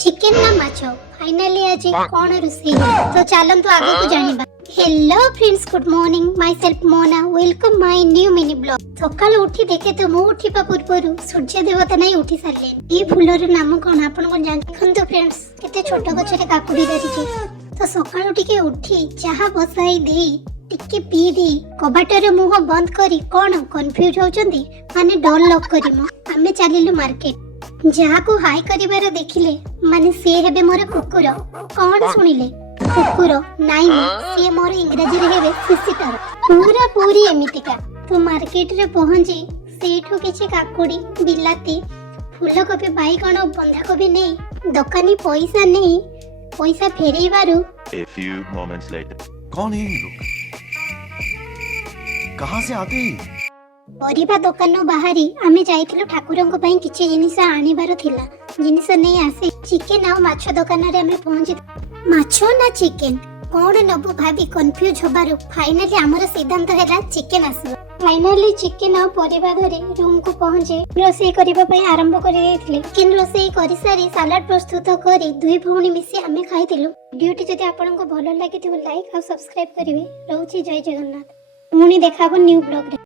Chicken ना माछ finally आज कौन रोषेई तो चलंतु आगे को जानिबा। Hello friends, good morning, myself Mona, welcome my new mini blog. सकाळ उठी देखे तो मु उठिबा पूर्वरु सूर्य देवता नै उठी सारले। ई फुलर नाम कोन आपन कोन जान देखंतु फ्रेंड्स, केते छोट गछरे काकुडी धरिछि। तो सकाळ टिके उठी चाहा बसाई देई टिके पी दे कबाटर मुह बंद करी कोन कंफ्यूज होचंदी माने डोर लॉक करिमो आमे चलिलु मार्केट। जहा को हाई करिबार देखिले माने से हेबे मोर कुकुर। कोन सुनिले कुकुर नाइ से मोर इंग्रजी रे हेबे सिसिटर। पूरा पूरी एमितिका। तो मार्केट रे पहुंची सेठो किछि काकुडी बिलाती फूलकोबी बाइगण बंधाकोबी नै दुकानी पैसा नै पैसा फेरेइबारु। A few moments later. कौन है ये लोग? कहाँ से आते हैं? परिबा दुकान बाहरी आमे जाइथिलु ठाकुरंक पई किछि जिनिस आनिबार थिला। जिनिस नै आसे चिकन आ माछ दुकान रे आमे पहुंची। माछ ना चिकन कोन नबु भाबी कंफ्यूज होबारु फाइनली हमर सिद्धांत हैला चिकन आसबो। फाइनली चिकन आ परिबा धरे रूम को पहुंचे रोसई करिबा पई आरंभ करि देथिले। चिकन रोसई करि सारी सलाड प्रस्तुत करी दुई भौणी मिसी आमे खाइथिलु। वीडियोटी जदि आपनको भलो लागिथिबो लाइक आ सब्सक्राइब करिवे। रहउची जय जगन्नाथ। पुणी देखाबो न्यू ब्लॉग रे।